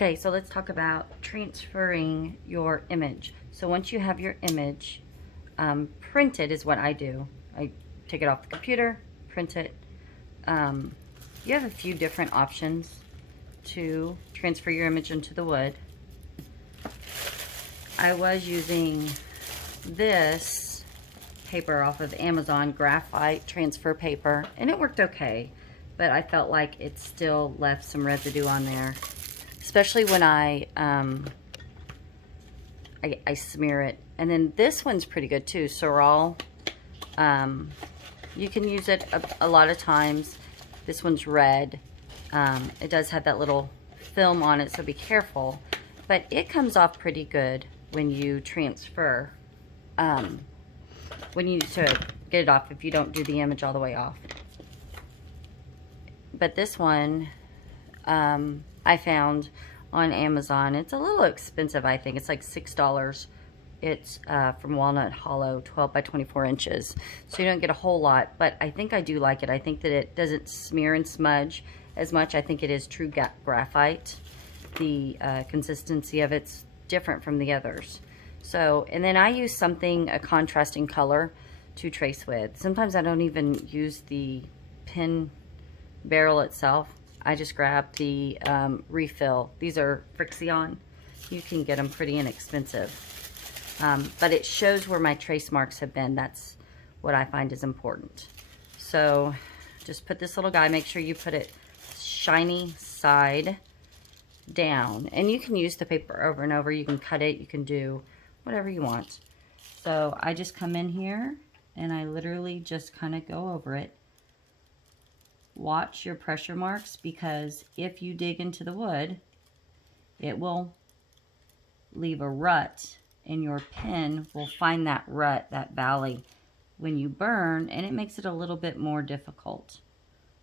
Okay, so let's talk about transferring your image. So once you have your image printed is what I do. I take it off the computer, print it. You have a few different options to transfer your image into the wood. I was using this paper off of Amazon, graphite transfer paper, and it worked okay, but I felt like it still left some residue on there, especially when I smear it. And then this one's pretty good too, Sorol. You can use it a lot of times. This one's red. It does have that little film on it, so be careful. But it comes off pretty good when you transfer. When you need to get it off if you don't do the image all the way off. But this one I found on Amazon. It's a little expensive, I think. It's like $6. It's from Walnut Hollow, 12 by 24 inches. So you don't get a whole lot, but I think I do like it. I think that it doesn't smear and smudge as much. I think it is true graphite. The consistency of it's different from the others. So, and then I use something, a contrasting color to trace with. Sometimes I don't even use the pen barrel itself. I just grab the refill. These are Frixion. You can get them pretty inexpensive. But it shows where my trace marks have been. That's what I find is important. So just put this little guy, make sure you put it shiny side down. And you can use the paper over and over. You can cut it, you can do whatever you want. So I just come in here and I literally just kind of go over it. Watch your pressure marks, because if you dig into the wood, it will leave a rut, and your pen will find that rut, that valley, when you burn, and it makes it a little bit more difficult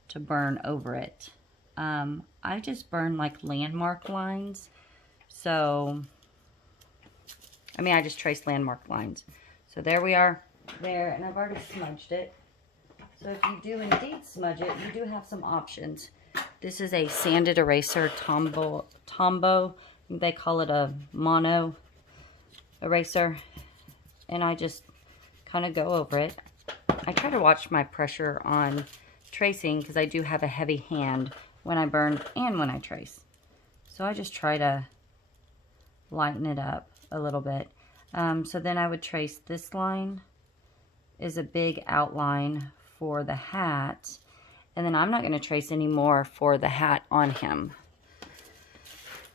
to burn over it. I just burn like landmark lines. So, I mean, I just trace landmark lines. So there we are there, and I've already smudged it. So if you do indeed smudge it, you do have some options. This is a sanded eraser, Tombow. They call it a mono eraser. And I just kind of go over it. I try to watch my pressure on tracing, because I do have a heavy hand when I burn and when I trace. So I just try to lighten it up a little bit. So then I would trace this line is a big outline for the hat, and then I'm not going to trace any more for the hat on him.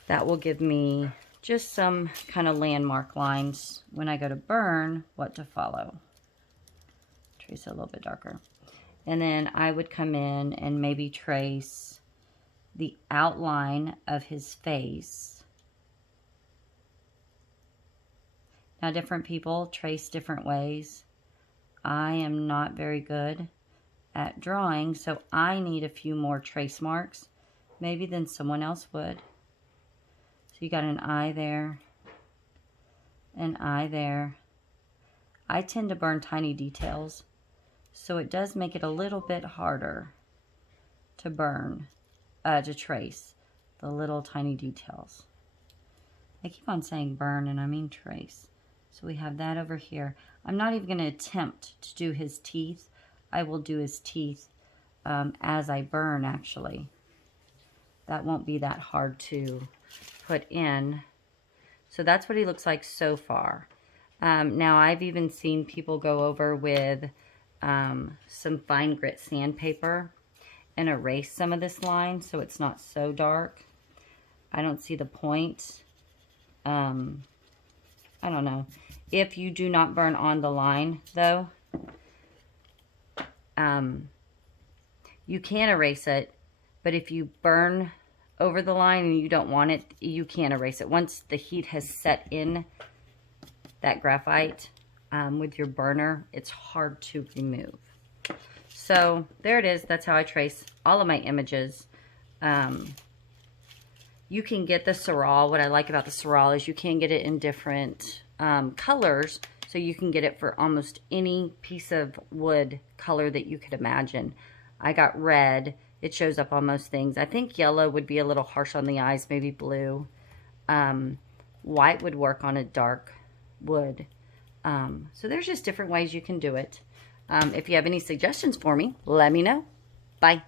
That will give me just some kind of landmark lines when I go to burn what to follow. Trace it a little bit darker. And then I would come in and maybe trace the outline of his face. Now, different people trace different ways. I am not very good at drawing, so I need a few more trace marks, maybe than someone else would. So you got an eye there, an eye there. I tend to burn tiny details, so it does make it a little bit harder to burn, to trace the little tiny details. I keep on saying burn, and I mean trace. So we have that over here. I'm not even going to attempt to do his teeth. I will do his teeth as I burn, actually. That won't be that hard to put in. So that's what he looks like so far. Now, I've even seen people go over with some fine grit sandpaper and erase some of this line so it's not so dark. I don't see the point. I don't know. If you do not burn on the line, though, you can erase it, but if you burn over the line and you don't want it, you can't erase it. Once the heat has set in that graphite with your burner, it's hard to remove. So there it is. That's how I trace all of my images. You can get the Sorol. What I like about the Sorol is you can get it in different colors, so you can get it for almost any piece of wood color that you could imagine. I got red, It shows up on most things. I think yellow would be a little harsh on the eyes, maybe blue. White would work on a dark wood. So there's just different ways you can do it. If you have any suggestions for me, let me know. Bye.